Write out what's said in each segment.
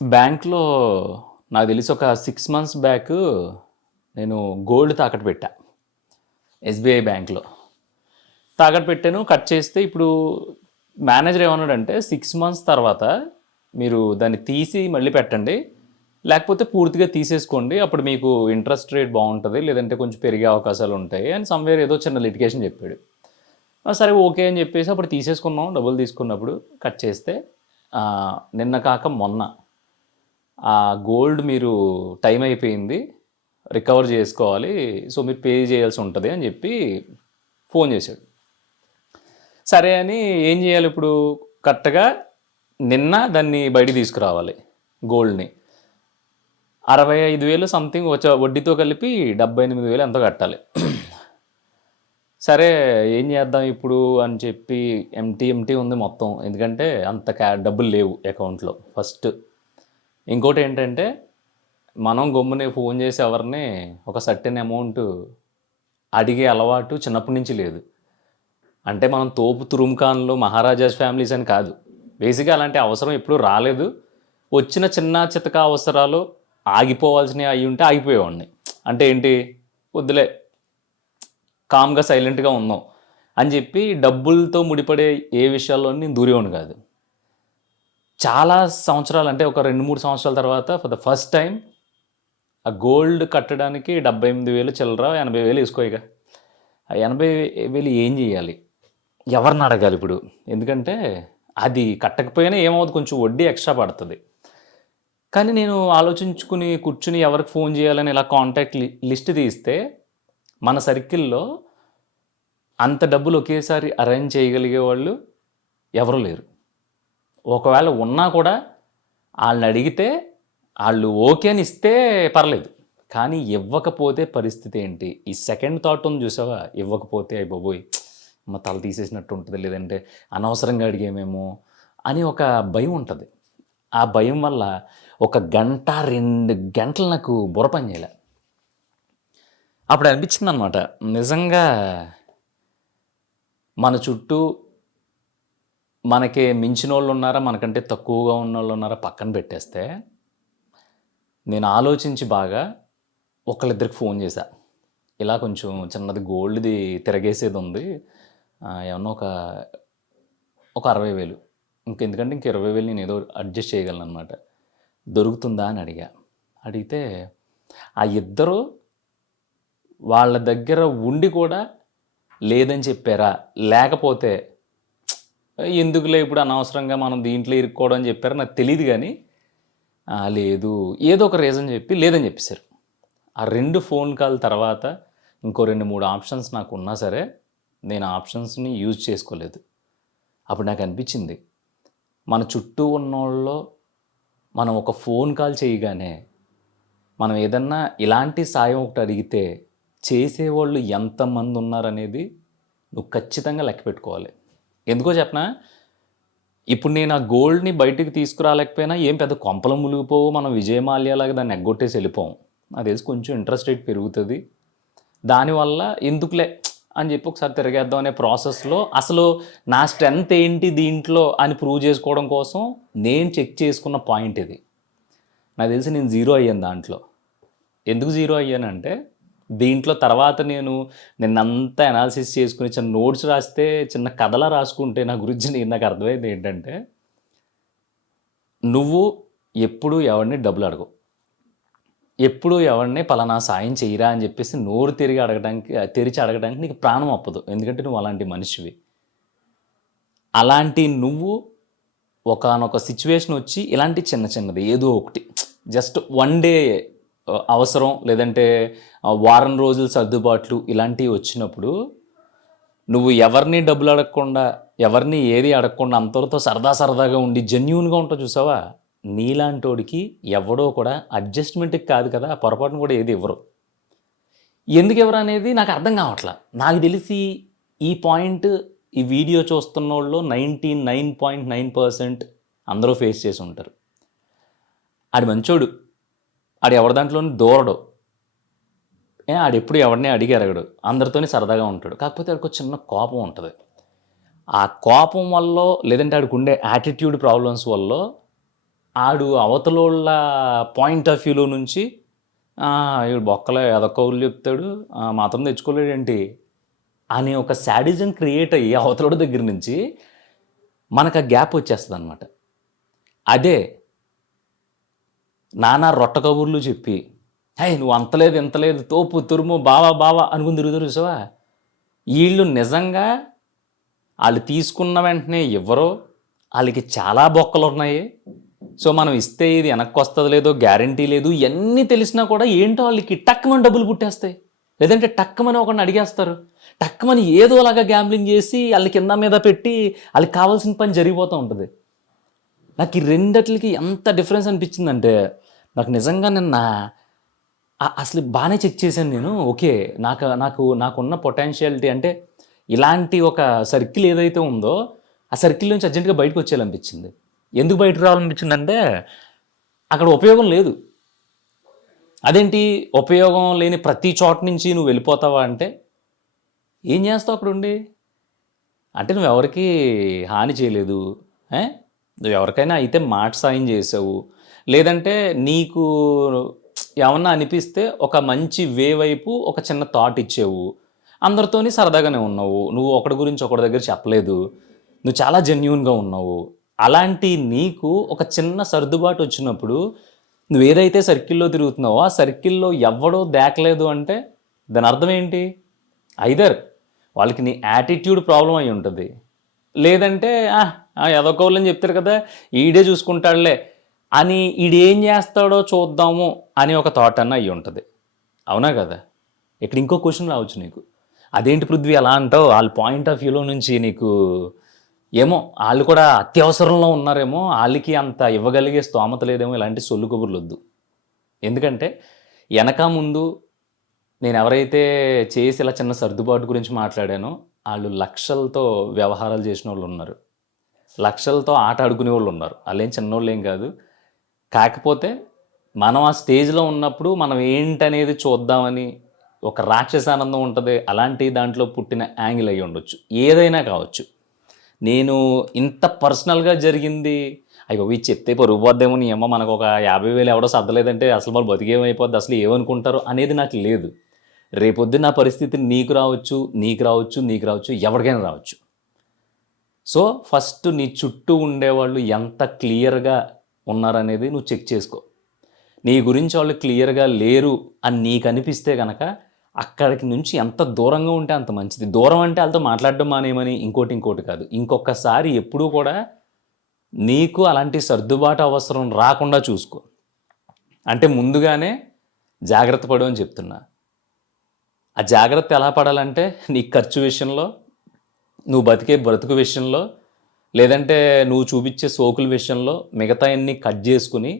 బ్యాంక్‌లో నాకు తెలిసి ఒక 6 మంత్స్ బ్యాక్ నేను గోల్డ్ తాకట్టు పెట్టా. ఎస్‌బీఐ బ్యాంక్‌లో. తాకట్టు పెట్టాను. కట్ చేస్తే ఇప్పుడు మేనేజర్ ఏమన్నాడంటే 6 మంత్స్ తర్వాత మీరు దాన్ని తీసి మళ్ళీ పెట్టండి. లేకపోతే పూర్తిగా తీసేసుకోండి. అప్పుడు మీకు ఇంట్రెస్ట్ రేట్ బాగుంటది. లేదంటే కొంచెం పెరిగే అవకాశాలు ఉంటాయి అని సమ్‌వేర్ ఏదో చిన్న లిటిగేషన్ చెప్పాడు. సరే ఓకే అని చెప్పేసి అప్పుడు తీసేసుకున్నాం. డబ్బులు తీసుకున్నప్పుడు కట్ చేస్తే నిన్న కాక మొన్న ఆ గోల్డ్ మీరు టైం అయిపోయింది, రికవర్ చేసుకోవాలి, సో మీరు పే చేయాల్సి ఉంటుంది అని చెప్పి ఫోన్ చేశాడు. సరే అని ఏం చేయాలి ఇప్పుడు? కరెక్ట్గా నిన్న దాన్ని బయటికి తీసుకురావాలి గోల్డ్ని. 65,000 సంథింగ్ వడ్డీతో కలిపి 78,000 ఎంతో కట్టాలి. సరే ఏం చేద్దాం ఇప్పుడు అని చెప్పి ఎంటీ ఉంది మొత్తం, ఎందుకంటే అంత డబ్బులు లేవు అకౌంట్లో ఫస్ట్. ఇంకోటి ఏంటంటే మనం గమ్మునే ఫోన్ చేసి ఎవరిని ఒక సర్టెన్ అమౌంట్ అడిగే అలవాటు చిన్నప్పటి నుంచి లేదు. అంటే మనం తోపు తురుముఖాన్లు మహారాజాస్ ఫ్యామిలీస్ అని కాదు, బేసిక్గా అలాంటి అవసరం ఎప్పుడూ రాలేదు. వచ్చిన చిన్న చితక అవసరాలు ఆగిపోవాల్సినవి అయి ఉంటే ఆగిపోయేవాడిని. అంటే ఏంటి, వద్దులే కామ్గా సైలెంట్గా ఉందాం అని చెప్పి డబ్బులతో ముడిపడే ఏ విషయాల్లో నేను దూరేవాడిని కాదు. చాలా సంవత్సరాలు, అంటే ఒక 2-3 సంవత్సరాల తర్వాత ఫర్ ద ఫస్ట్ టైం ఆ గోల్డ్ కట్టడానికి 78,000 చిల్లర, 80,000 వేసుకోయిగా. ఆ 80,000 ఏం చేయాలి, ఎవరిని అడగాలి ఇప్పుడు? ఎందుకంటే అది కట్టకపోయినా ఏమవుతుంది, కొంచెం వడ్డీ ఎక్స్ట్రా పడుతుంది. కానీ నేను ఆలోచించుకుని కూర్చుని ఎవరికి ఫోన్ చేయాలని ఇలా కాంటాక్ట్ లిస్ట్ తీస్తే మన సర్కిల్లో అంత డబ్బులు ఒకేసారి అరేంజ్ చేయగలిగే వాళ్ళు ఎవరూ లేరు. ఒకవేళ ఉన్నా కూడా వాళ్ళని అడిగితే వాళ్ళు ఓకే అని ఇస్తే పర్లేదు, కానీ ఇవ్వకపోతే పరిస్థితి ఏంటి? ఈ సెకండ్ థాట్ ఉంది చూసావా, ఇవ్వకపోతే అయ్యి బాబోయ్ మా తల తీసేసినట్టు ఉంటుంది, లేదంటే అనవసరంగా అడిగేమేమో అని ఒక భయం ఉంటుంది. ఆ భయం వల్ల 1 గంట 2 గంటలు నాకు బుర్ర పని చేయలే. అప్పుడు అనిపించింది అనమాట, నిజంగా మన చుట్టూ మనకి మించిన వాళ్ళు ఉన్నారా, మనకంటే తక్కువగా ఉన్న వాళ్ళు ఉన్నారా పక్కన పెట్టేస్తే, నేను ఆలోచించి బాగా ఒకళ్ళిద్దరికి ఫోన్ చేశా. ఇలా కొంచెం చిన్నది గోల్డ్ది తిరగేసేది ఉంది, ఏమన్నా ఒక 60,000, ఇంకెందుకంటే ఇంక 20,000 నేను ఏదో అడ్జస్ట్ చేయగలను అనమాట, దొరుకుతుందా అని అడిగితే ఆ ఇద్దరు వాళ్ళ దగ్గర ఉండి కూడా లేదని చెప్పారా, లేకపోతే ఎందుకులే ఇప్పుడు అనవసరంగా మనం దీంట్లో ఇరుక్కోవడం అని చెప్పారా నాకు తెలియదు, కానీ లేదు ఏదో ఒక రీజన్ చెప్పి లేదని చెప్పేశారు. ఆ 2 ఫోన్ కాల్ తర్వాత ఇంకో 2-3 ఆప్షన్స్ నాకు ఉన్నా సరే నేను ఆ ఆప్షన్స్ని యూజ్ చేసుకోలేదు. అప్పుడు నాకు అనిపించింది, మన చుట్టూ ఉన్నోళ్ళలో మనం ఒక ఫోన్ కాల్ చేయగానే మనం ఏదన్నా ఇలాంటి సాయం ఒకటి అడిగితే చేసేవాళ్ళు ఎంతమంది ఉన్నారనేది నువ్వు ఖచ్చితంగా లెక్క పెట్టుకోవాలి. ఎందుకో చెప్పనా, ఇప్పుడు నేను ఆ గోల్డ్ని బయటికి తీసుకురాలేకపోయినా ఏం పెద్ద కొంపలు మునిగిపోవు, మనం విజయమాల్యాలాగా దాన్ని ఎగ్గొట్టేసి వెళ్ళిపోం. నాకు తెలిసి కొంచెం ఇంట్రెస్ట్ రేట్ పెరుగుతుంది, దానివల్ల ఎందుకులే అని చెప్పి ఒకసారి తిరగేద్దాం అనే ప్రాసెస్లో అసలు నా స్ట్రెంత్ ఏంటి దీంట్లో అని ప్రూవ్ చేసుకోవడం కోసం నేను చెక్ చేసుకున్న పాయింట్ ఇది. నాకు తెలిసి నేను 0 అయ్యాను దాంట్లో. ఎందుకు 0 అయ్యానంటే, దీంట్లో తర్వాత నిన్నంతా అనాలిసిస్ చేసుకుని చిన్న నోట్స్ రాస్తే, చిన్న కథలా రాసుకుంటే నా గురించి నాకు అర్థమైంది ఏంటంటే, నువ్వు ఎప్పుడు ఎవరిని డబ్బులు అడగవు, ఎప్పుడు ఎవరిని పలానా సాయం చేయరా అని చెప్పేసి నోరు తెరిచి అడగడానికి నీకు ప్రాణం అప్పదు, ఎందుకంటే నువ్వు అలాంటి మనిషివి. అలాంటి నువ్వు ఒకానొక సిచ్యువేషన్ వచ్చి ఇలాంటి చిన్నది ఏదో ఒకటి జస్ట్ 1 డే అవసరం, లేదంటే వారం రోజుల సర్దుబాట్లు ఇలాంటివి వచ్చినప్పుడు నువ్వు ఎవరిని డబ్బులు అడగకుండా, ఎవరిని ఏది అడగకుండా అంతవరతో సరదాగా ఉండి జెన్యూన్గా ఉంటావు చూసావా, నీలాంటోడికి ఎవడో కూడా అడ్జస్ట్మెంట్కి కాదు కదా, పొరపాటును కూడా ఏది ఇవ్వరు. ఎందుకు ఎవరు అనేది నాకు అర్థం కావట్లా. నాకు తెలిసి ఈ పాయింట్ ఈ వీడియో చూస్తున్న వాళ్ళు 99.9% అందరూ ఫేస్ చేసి ఉంటారు. ఆడు మంచోడు, ఆడు ఎవరి దాంట్లోని దూరడు, ఆడెప్పుడు ఎవరిని అడిగి అడగడు, అందరితోనే సరదాగా ఉంటాడు. కాకపోతే ఆడికి ఒక చిన్న కోపం ఉంటుంది. ఆ కోపం వల్ల, లేదంటే ఆడికి ఉండే యాటిట్యూడ్ ప్రాబ్లమ్స్ వల్ల ఆడు అవతలోళ్ళ పాయింట్ ఆఫ్ వ్యూలో నుంచి ఈడు బొక్కలో ఎదకౌలు చెప్తాడు మాత్రం తెచ్చుకోలేడేంటి అనే ఒక శాడిజం క్రియేట్ అయ్యి అవతలోడి దగ్గర నుంచి మనకు ఆ గ్యాప్ వచ్చేస్తుంది అనమాట. అదే నానా రొట్ట కబుర్లు చెప్పి నువ్వు అంతలేదు ఇంతలేదు తోపు తురుము బావా బావా అనుకుని తిరుగుతారు చూసావా, వీళ్ళు నిజంగా వాళ్ళు తీసుకున్న వెంటనే ఇవ్వరు, వాళ్ళకి చాలా బొక్కలు ఉన్నాయి. సో మనం ఇస్తే ఇది వెనక్కి వస్తుంది లేదో గ్యారంటీ లేదు, ఇవన్నీ తెలిసినా కూడా ఏంటో వాళ్ళకి టక్కుమని డబ్బులు పుట్టేస్తాయి, లేదంటే టక్కుమని ఒకరిని అడిగేస్తారు, టక్కుమని ఏదోలాగా గ్యాంబ్లింగ్ చేసి వాళ్ళ కింద మీద పెట్టి వాళ్ళకి కావాల్సిన పని జరిగిపోతూ ఉంటుంది. నాకు ఈ రెండిట్లకి ఎంత డిఫరెన్స్ అనిపించిందంటే, నాకు నిజంగా నిన్న అసలు బాగానే చెక్ చేశాను నేను. ఓకే, నాకున్న పొటెన్షియాలిటీ అంటే ఇలాంటి ఒక సర్కిల్ ఏదైతే ఉందో ఆ సర్కిల్ నుంచి అర్జెంటుగా బయటకు వచ్చేయాలనిపించింది. ఎందుకు బయటకు రావాలనిపించిందంటే అక్కడ ఉపయోగం లేదు. అదేంటి ఉపయోగం లేని ప్రతి చోట నుంచి నువ్వు వెళ్ళిపోతావా అంటే ఏం చేస్తావు అక్కడ ఉండి? అంటే నువ్వు ఎవరికి హాని చేయలేదు, నువ్వు ఎవరికైనా అయితే మాట సాయం చేసావు, లేదంటే నీకు ఏమన్నా అనిపిస్తే ఒక మంచి వే వైపు ఒక చిన్న థాట్ ఇచ్చావు, అందరితోని సరదాగానే ఉన్నావు, నువ్వు ఒకటి గురించి ఒకటి దగ్గర చెప్పలేదు, నువ్వు చాలా జెన్యూన్గా ఉన్నావు. అలాంటి నీకు ఒక చిన్న సర్దుబాటు వచ్చినప్పుడు నువ్వు ఏదైతే సర్కిల్లో తిరుగుతున్నావో ఆ సర్కిల్లో ఎవడో దాకలేదు అంటే దాని అర్థం ఏంటి? ఐదర్ వాళ్ళకి నీ యాటిట్యూడ్ ప్రాబ్లం అయి ఉంటుంది, లేదంటే ఎదకోళ్ళని చెప్తారు కదా ఈడే చూసుకుంటాడులే అని ఈడేం చేస్తాడో చూద్దాము అని ఒక థాట్ అన్న అయ్యి ఉంటుంది. అవునా కదా? ఇక్కడ ఇంకో క్వశ్చన్ రావచ్చు నీకు, అదేంటి పృథ్వీ అలా అంటావు? వాళ్ళ పాయింట్ ఆఫ్ వ్యూలో నుంచి నీకు ఏమో వాళ్ళు కూడా అత్యవసరంలో ఉన్నారేమో, వాళ్ళకి అంత ఇవ్వగలిగే స్తోమత లేదేమో, ఇలాంటి సొల్లు కబుర్లు వద్దు. ఎందుకంటే వెనక ముందు నేను ఎవరైతే చేసి ఇలా చిన్న సర్దుబాటు గురించి మాట్లాడానో వాళ్ళు లక్షలతో వ్యవహారాలు చేసిన వాళ్ళు ఉన్నారు, లక్షలతో ఆట ఆడుకునే వాళ్ళు ఉన్నారు. వాళ్ళేం చిన్నోళ్ళు ఏం కాదు. కాకపోతే మనం ఆ స్టేజ్లో ఉన్నప్పుడు మనం ఏంటనేది చూద్దామని ఒక రాక్షసానందం ఉంటుంది, అలాంటి దాంట్లో పుట్టిన యాంగిల్ అయ్యి ఉండొచ్చు, ఏదైనా కావచ్చు. నేను ఇంత పర్సనల్గా జరిగింది అయ్యో ఇవి చెప్తే పరుగు పోద్దేమో, నీ అమ్మ మనకు ఒక 50,000 ఎవడో సర్దలేదంటే అసలు వాళ్ళు బతికేమైపోద్ది, అసలు ఏమనుకుంటారు అనేది నాకు లేదు. రేపొద్దు నా పరిస్థితి నీకు రావచ్చు, నీకు రావచ్చు, నీకు రావచ్చు, ఎవరికైనా రావచ్చు. సో ఫస్ట్ నీ చుట్టూ ఉండేవాళ్ళు ఎంత క్లియర్గా ఉన్నారనేది నువ్వు చెక్ చేసుకో. నీ గురించి వాళ్ళు క్లియర్గా లేరు అని నీకు అనిపిస్తే కనుక అక్కడికి నుంచి ఎంత దూరంగా ఉంటే అంత మంచిది. దూరం అంటే వాళ్ళతో మాట్లాడడం మానేమని ఇంకోటి కాదు. ఇంకొకసారి ఎప్పుడూ కూడా నీకు అలాంటి సర్దుబాటు అవసరం రాకుండా చూసుకో. అంటే ముందుగానే జాగ్రత్త పడు అని చెప్తున్నా. ఆ జాగ్రత్త ఎలా పడాలంటే నీ ఖర్చు విషయంలో, నువ్వు బతికే బ్రతుకు విషయంలో, లేదంటే నువ్వు చూపించే సోకుల విషయంలో మిగతా అన్ని కట్ చేసుకుని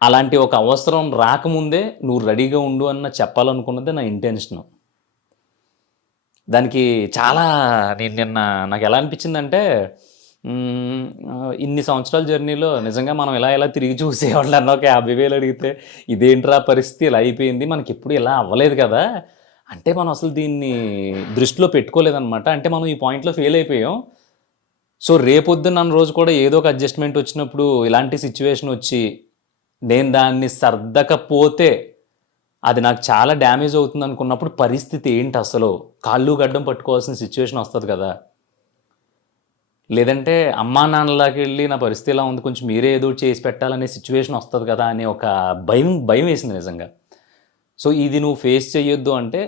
అలాంటి ఒక అవసరం రాకముందే నువ్వు రెడీగా ఉండు అన్న చెప్పాలనుకున్నదే నా ఇంటెన్షను. దానికి చాలా నేను నిన్న నాకు ఎలా అనిపించిందంటే ఇన్ని సంవత్సరాల జర్నీలో నిజంగా మనం ఇలా తిరిగి చూసేవాళ్ళు అన్న ఒక 50,000 అడిగితే ఇదేంట్రా పరిస్థితి ఇలా అయిపోయింది, మనకి ఎప్పుడు ఇలా అవ్వలేదు కదా అంటే మనం అసలు దీన్ని దృష్టిలో పెట్టుకోలేదన్నమాట. అంటే మనం ఈ పాయింట్లో ఫెయిల్ అయిపోయాం. సో రేపొద్దున్న రోజు కూడా ఏదో ఒక అడ్జస్ట్మెంట్ వచ్చినప్పుడు ఇలాంటి సిచ్యువేషన్ వచ్చి నేను దాన్ని సర్దకపోతే అది నాకు చాలా డ్యామేజ్ అవుతుంది అనుకున్నప్పుడు పరిస్థితి ఏంటి? అసలు కాళ్ళు గడ్డం పట్టుకోవాల్సిన సిచ్యువేషన్ వస్తుంది కదా. లేదంటే అమ్మా నాన్నలాకి వెళ్ళి నా పరిస్థితి ఇలా ఉంది, కొంచెం మీరే ఏదో చేసి పెట్టాలనే సిచ్యువేషన్ వస్తుంది కదా అనే ఒక భయం వేసింది నిజంగా. సో ఇది నువ్వు ఫేస్ చేయొద్దు అంటే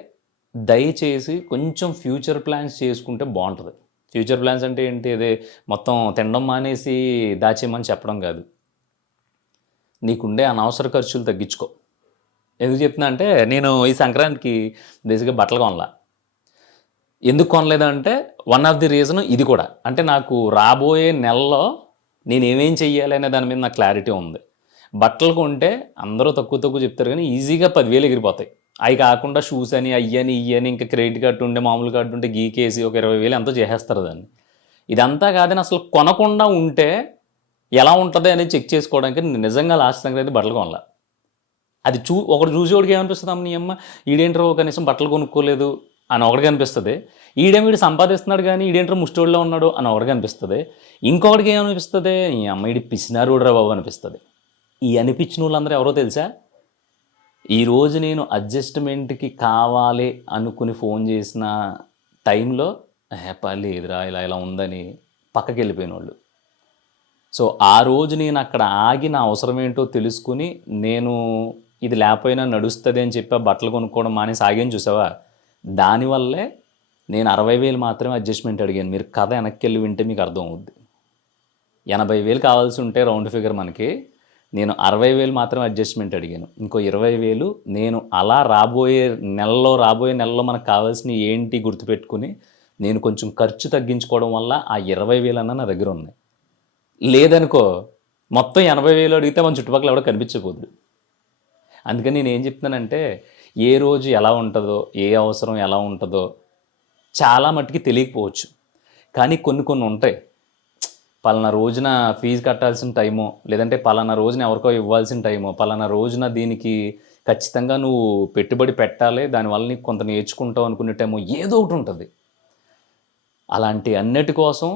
దయచేసి కొంచెం ఫ్యూచర్ ప్లాన్స్ చేసుకుంటే బాగుంటుంది. ఫ్యూచర్ ప్లాన్స్ అంటే ఏంటి? అదే మొత్తం తినడం మానేసి దాచేయమని చెప్పడం కాదు. నీకుండే అనవసర ఖర్చులు తగ్గించుకో. ఎందుకు చెప్తున్నా అంటే నేను ఈ సంక్రాంతికి బేసిక్గా బట్టలు కొనలా. ఎందుకు కొనలేదంటే వన్ ఆఫ్ ది రీజన్ ఇది కూడా. అంటే నాకు రాబోయే నెలలో నేను ఏమేం చెయ్యాలి అనే దాని మీద నాకు క్లారిటీ ఉంది. బట్టలు కొంటే అందరూ తక్కువ చెప్తారు కానీ ఈజీగా 10,000 ఎగిరిపోతాయి. అవి కాకుండా షూస్ అని అయ్యని ఇయ్యని ఇంకా క్రెడిట్ కార్డు ఉంటే మామూలు కార్డు ఉంటే గీకేసి ఒక 20,000 ఎంతో చేసేస్తారు దాన్ని. ఇదంతా కాదని అసలు కొనకుండా ఉంటే ఎలా ఉంటుంది అనేది చెక్ చేసుకోవడానికి నేను నిజంగా లాస్ట్ సంక్రాంతి బట్టలు కొనలా. అది ఒకటి చూసేవాడికి ఏమనిపిస్తుంది, అమ్మ నీ అమ్మ ఈడేంటో కనీసం బట్టలు కొనుక్కోలేదు అని ఒకటికి అనిపిస్తుంది. వీడు సంపాదిస్తున్నాడు కానీ ఈడేంటో ముష్టోళ్ళలో ఉన్నాడు అని ఒకటికి అనిపిస్తుంది. ఇంకొకటికి ఏమనిపిస్తుంది, ఈ అమ్మాయిడి పిసినారుడ్రా బాబు అనిపిస్తుంది. ఈ అనిపించిన వాళ్ళందరూ ఎవరో తెలుసా? ఈరోజు నేను అడ్జస్ట్మెంట్కి కావాలి అనుకుని ఫోన్ చేసిన టైంలో లేదురా ఇలా ఇలా ఉందని పక్కకి వెళ్ళిపోయిన వాళ్ళు. సో ఆ రోజు నేను అక్కడ ఆగి నా అవసరం ఏంటో తెలుసుకుని నేను ఇది లేకపోయినా నడుస్తుంది అని చెప్పి బట్టలు కొనుక్కోవడం మానేసి ఆగాను చూసావా, దానివల్లే నేను 60,000 మాత్రమే అడ్జస్ట్మెంట్ అడిగాను. మీరు కథ వెనక్కి వెళ్ళి వింటే మీకు అర్థం అవుద్ది. 80,000 కావాల్సి ఉంటే రౌండ్ ఫిగర్ మనకి, నేను 60,000 మాత్రమే అడ్జస్ట్మెంట్ అడిగాను. ఇంకో 20,000 నేను అలా రాబోయే నెలలో మనకు కావాల్సిన ఏంటి గుర్తుపెట్టుకుని నేను కొంచెం ఖర్చు తగ్గించుకోవడం వల్ల ఆ 20,000 అన్న నా దగ్గర ఉన్నాయి. లేదనుకో మొత్తం 80,000 అడిగితే మన చుట్టుపక్కల ఎవడో కనిపించకపోదు. అందుకని నేను ఏం చెప్తున్నానంటే, ఏ రోజు ఎలా ఉంటుందో, ఏ అవసరం ఎలా ఉంటుందో చాలా మట్టుకి తెలియకపోవచ్చు. కానీ కొన్ని ఉంటాయి. పలానా రోజున ఫీజు కట్టాల్సిన టైమో, లేదంటే పలానా రోజున ఎవరికో ఇవ్వాల్సిన టైమో, పలానా రోజున దీనికి ఖచ్చితంగా నువ్వు పెట్టుబడి పెట్టాలి, దానివల్ల నీకు కొంత నేర్చుకుంటావు అనుకునే టైమో ఏదో ఒకటి ఉంటుంది. అలాంటి అన్నిటి కోసం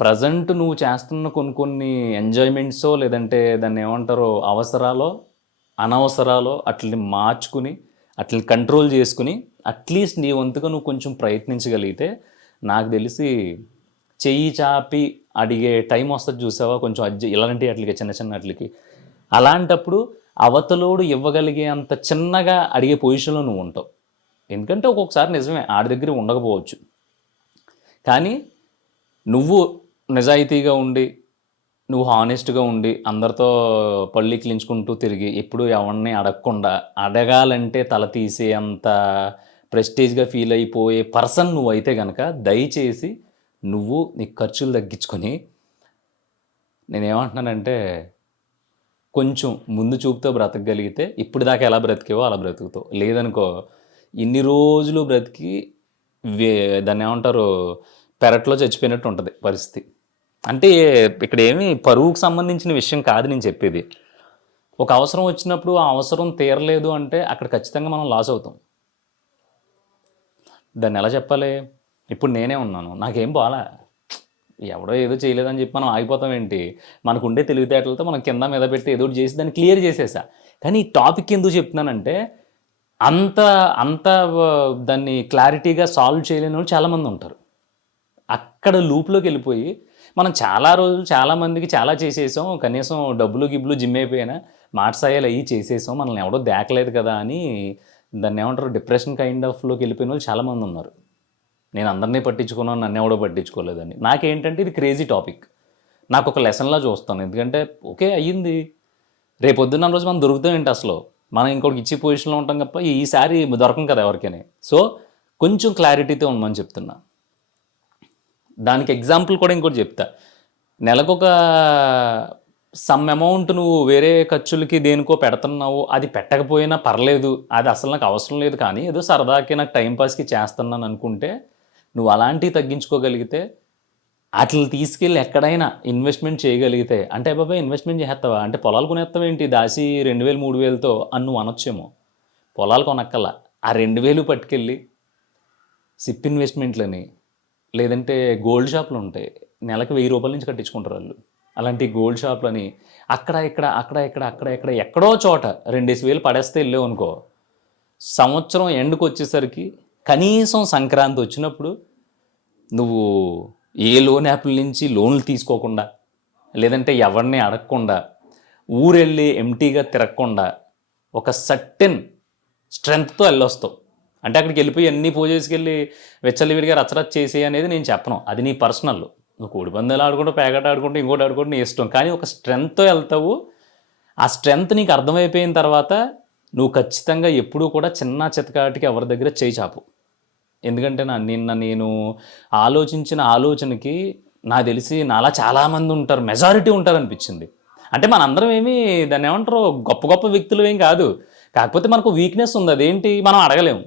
ప్రజెంట్ నువ్వు చేస్తున్న కొన్ని ఎంజాయ్మెంట్సో, లేదంటే దాన్ని ఏమంటారో అవసరాలో అనవసరాలో అట్లని మార్చుకుని అట్లని కంట్రోల్ చేసుకుని అట్లీస్ట్ నీ వంతుగా నువ్వు కొంచెం ప్రయత్నించగలిగితే, నాకు తెలిసి చెయ్యి చాపి అడిగే టైం వస్తుంది చూసావా, కొంచెం ఇలాంటి అట్లకి చిన్న అట్లకి, అలాంటప్పుడు అవతలోడు ఇవ్వగలిగే అంత చిన్నగా అడిగే పొజిషన్లో నువ్వు ఉంటావు. ఎందుకంటే ఒక్కొక్కసారి నిజమే ఆడి దగ్గర ఉండకపోవచ్చు, కానీ నువ్వు నిజాయితీగా ఉండి, నువ్వు హానెస్ట్గా ఉండి, అందరితో పళ్ళికిలించుకుంటూ తిరిగి ఎప్పుడు ఎవరిని అడగకుండా, అడగాలంటే తల తీసే అంత ప్రెస్టేజ్గా ఫీల్ అయిపోయే పర్సన్ నువ్వు అయితే కనుక దయచేసి నువ్వు నీ ఖర్చులు తగ్గించుకొని, నేనేమంటున్నానంటే కొంచెం ముందు చూపుతో బ్రతకగలిగితే ఇప్పుడు దాకా ఎలా బ్రతికేవో అలా బ్రతుకుతావు. లేదనుకో ఇన్ని రోజులు బ్రతికి దాన్ని ఏమంటారు పెరట్లో చచ్చిపోయినట్టు ఉంటుంది పరిస్థితి. అంటే ఇక్కడ ఏమి పరువుకు సంబంధించిన విషయం కాదు నేను చెప్పేది. ఒక అవసరం వచ్చినప్పుడు ఆ అవసరం తీరలేదు అంటే అక్కడ ఖచ్చితంగా మనం లాస్ అవుతాం. దాన్ని ఎలా చెప్పాలి? ఇప్పుడు నేనే ఉన్నాను, నాకేం బాలా, ఎవడో ఏదో చేయలేదని చెప్పి మనం ఆగిపోతాం ఏంటి? మనకు ఉండే తెలివితేటలతో మనం కింద మీద పెట్టి ఏదో చేసి దాన్ని క్లియర్ చేసేసా. కానీ ఈ టాపిక్ ఎందుకు చెప్తున్నానంటే, అంత అంత దాన్ని క్లారిటీగా సాల్వ్ చేయలేని వాళ్ళు చాలామంది ఉంటారు. అక్కడ లూప్లోకి వెళ్ళిపోయి మనం చాలా రోజులు చాలామందికి చాలా చేసేసాం, కనీసం డబ్బులు గిబ్బులు జిమ్ అయిపోయినా మాటసాయాలు అయ్యి చేసేసాం, మనల్ని ఎవడో దేకలేదు కదా అని దాన్ని ఏమంటారు డిప్రెషన్ కైండ్ ఆఫ్లోకి వెళ్ళిపోయిన వాళ్ళు చాలామంది ఉన్నారు. నేను అందరినీ పట్టించుకున్నాను, నన్ను ఎవడో పట్టించుకోలేదని. నాకేంటంటే ఇది క్రేజీ టాపిక్, నాకు ఒక లెసన్లా చూస్తాను. ఎందుకంటే ఓకే అయ్యింది, రేపొద్దున్న రోజు మనం దొరుకుతాం ఏంటి అసలు, మనం ఇంకోటికి ఇచ్చే పొజిషన్లో ఉంటాం తప్ప ఈసారి దొరకం కదా ఎవరికైనా. సో కొంచెం క్లారిటీతో ఉండమని చెప్తున్నా. దానికి ఎగ్జాంపుల్ కూడా ఇంకోటి చెప్తా. నెలకొక సమ్ అమౌంట్ నువ్వు వేరే ఖర్చులకి దేనికో పెడుతున్నావు, అది పెట్టకపోయినా పర్లేదు, అది అసలు నాకు అవసరం లేదు, కానీ ఏదో సరదాకి నాకు టైంపాస్కి చేస్తున్నాను అనుకుంటే నువ్వు అలాంటివి తగ్గించుకోగలిగితే, వాటిని తీసుకెళ్ళి ఎక్కడైనా ఇన్వెస్ట్మెంట్ చేయగలిగితే, అంటే బాబాయ్ ఇన్వెస్ట్మెంట్ చేస్తావా అంటే పొలాలు కొనేస్తావేంటి దాసి 2,000 3,000తో అని నువ్వు అనొచ్చేమో. పొలాలు కొనక్కల్లా, ఆ 2,000 పట్టుకెళ్ళి సిప్ ఇన్వెస్ట్మెంట్లని, లేదంటే గోల్డ్ షాపులు ఉంటాయి, నెలకు 1,000 రూపాయల నుంచి కట్టించుకుంటారు వాళ్ళు. అలాంటి గోల్డ్ షాపులని అక్కడ ఇక్కడ ఎక్కడో చోట 2,000 పడేస్తే వెళ్ళావు అనుకో, సంవత్సరం ఎండ్కి వచ్చేసరికి కనీసం సంక్రాంతి వచ్చినప్పుడు నువ్వు ఏ లోన్ యాప్ల నుంచి లోన్లు తీసుకోకుండా, లేదంటే ఎవరిని అడగకుండా, ఊరెళ్ళి ఎంటీగా తిరగకుండా ఒక సర్టెన్ స్ట్రెంగ్త్తో వెళ్ళొస్తావు. అంటే అక్కడికి వెళ్ళిపోయి అన్నీ పోజేసుకెళ్ళి వెచ్చలివిడిగా రచ్చరచ్చ చేసే అనేది నేను చెప్పను, అది నీ పర్సనల్. నువ్వు కోడిపందాలు ఆడుకుంటూ పేకట ఆడుకుంటూ ఇంకోటి ఆడుకుంటూ నీ ఇష్టం, కానీ ఒక స్ట్రెంగ్త్తో వెళ్తావు. ఆ స్ట్రెంగ్త్ నీకు అర్థమైపోయిన తర్వాత నువ్వు ఖచ్చితంగా ఎప్పుడూ కూడా చిన్న చితకాటికి ఎవరి దగ్గర చేయి చాపు. ఎందుకంటే నేను ఆలోచించిన ఆలోచనకి నాకు తెలిసి నాలా చాలామంది ఉంటారు, మెజారిటీ ఉంటారు అనిపించింది. అంటే మనందరం ఏమీ దాన్ని ఏమంటారు గొప్ప గొప్ప వ్యక్తులు ఏం కాదు, కాకపోతే మనకు వీక్నెస్ ఉంది, అదేంటి మనం అడగలేము.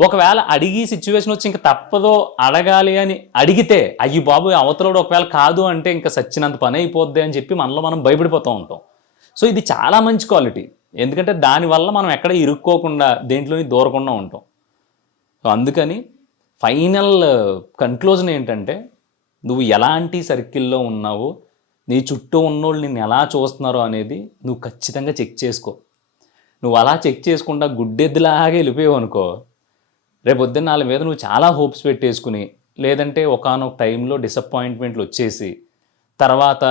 ఒకవేళ అడిగి సిచ్యువేషన్ వచ్చి ఇంకా తప్పదో అడగాలి అని అడిగితే, అయ్యి బాబు అవతలోడు ఒకవేళ కాదు అంటే ఇంకా సచ్చినంత పని అయిపోద్ది అని చెప్పి మనలో మనం భయపడిపోతూ ఉంటాం. సో ఇది చాలా మంచి క్వాలిటీ, ఎందుకంటే దానివల్ల మనం ఎక్కడ ఇరుక్కోకుండా దేంట్లోని దూరకుండా ఉంటాం. సో అందుకని ఫైనల్ కన్క్లూజన్ ఏంటంటే, నువ్వు ఎలాంటి సర్కిల్లో ఉన్నావో, నీ చుట్టూ ఉన్నోళ్ళు నిన్ను ఎలా చూస్తున్నారో అనేది నువ్వు ఖచ్చితంగా చెక్ చేసుకో. నువ్వు అలా చెక్ చేసుకుంటా గుడ్డెద్దులాగా వెళ్ళిపోయావు అనుకో, రేపొద్దున్న వాళ్ళ మీద నువ్వు చాలా హోప్స్ పెట్టేసుకుని, లేదంటే ఒకానొక టైంలో డిసప్పాయింట్మెంట్లు వచ్చేసి, తర్వాత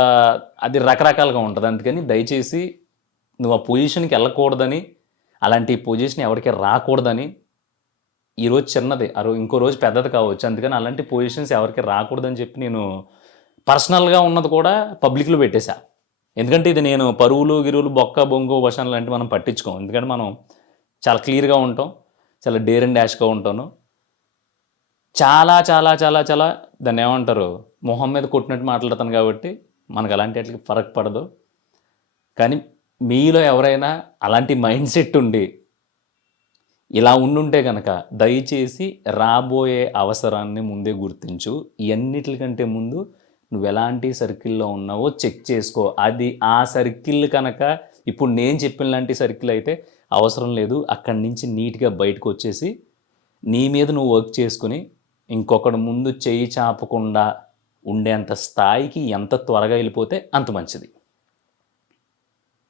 అది రకరకాలుగా ఉంటుంది. అందుకని దయచేసి నువ్వు ఆ పొజిషన్కి వెళ్ళకూడదని, అలాంటి పొజిషన్ ఎవరికి రాకూడదని, ఈరోజు చిన్నది ఇంకో రోజు పెద్దది కావచ్చు. అందుకని అలాంటి పొజిషన్స్ ఎవరికి రాకూడదని చెప్పి నేను పర్సనల్గా ఉన్నది కూడా పబ్లిక్లో పెట్టేశా. ఎందుకంటే ఇది నేను పరువులు గిరువులు బొక్క బొంగు వశం లాంటివి మనం పట్టించుకోం. ఎందుకంటే మనం చాలా క్లియర్గా ఉంటాం, చాలా డేర్ అండ్ డాష్గా ఉంటాను. చాలా చాలా చాలా చాలా దాన్ని ఏమంటారు, మొహం మీద కొట్టినట్టు మాట్లాడతాను కాబట్టి మనకు అలాంటి వాటికి ఫరక్ పడదు. కానీ మీలో ఎవరైనా అలాంటి మైండ్ సెట్ ఉండి ఇలా ఉండుంటే కనుక దయచేసి రాబోయే అవసరాన్ని ముందే గుర్తించు. ఇవన్నిటికంటే ముందు నువ్వు ఎలాంటి సర్కిల్లో ఉన్నావో చెక్ చేసుకో. అది ఆ సర్కిల్ కనుక ఇప్పుడు నేను చెప్పిన లాంటి సర్కిల్ అయితే అవసరం లేదు, అక్కడి నుంచి నీట్గా బయటకు వచ్చేసి నీ మీద నువ్వు వర్క్ చేసుకుని ఇంకొకటి ముందు చేయి చాపకుండా ఉండేంత స్థాయికి ఎంత త్వరగా వెళ్ళిపోతే అంత మంచిది.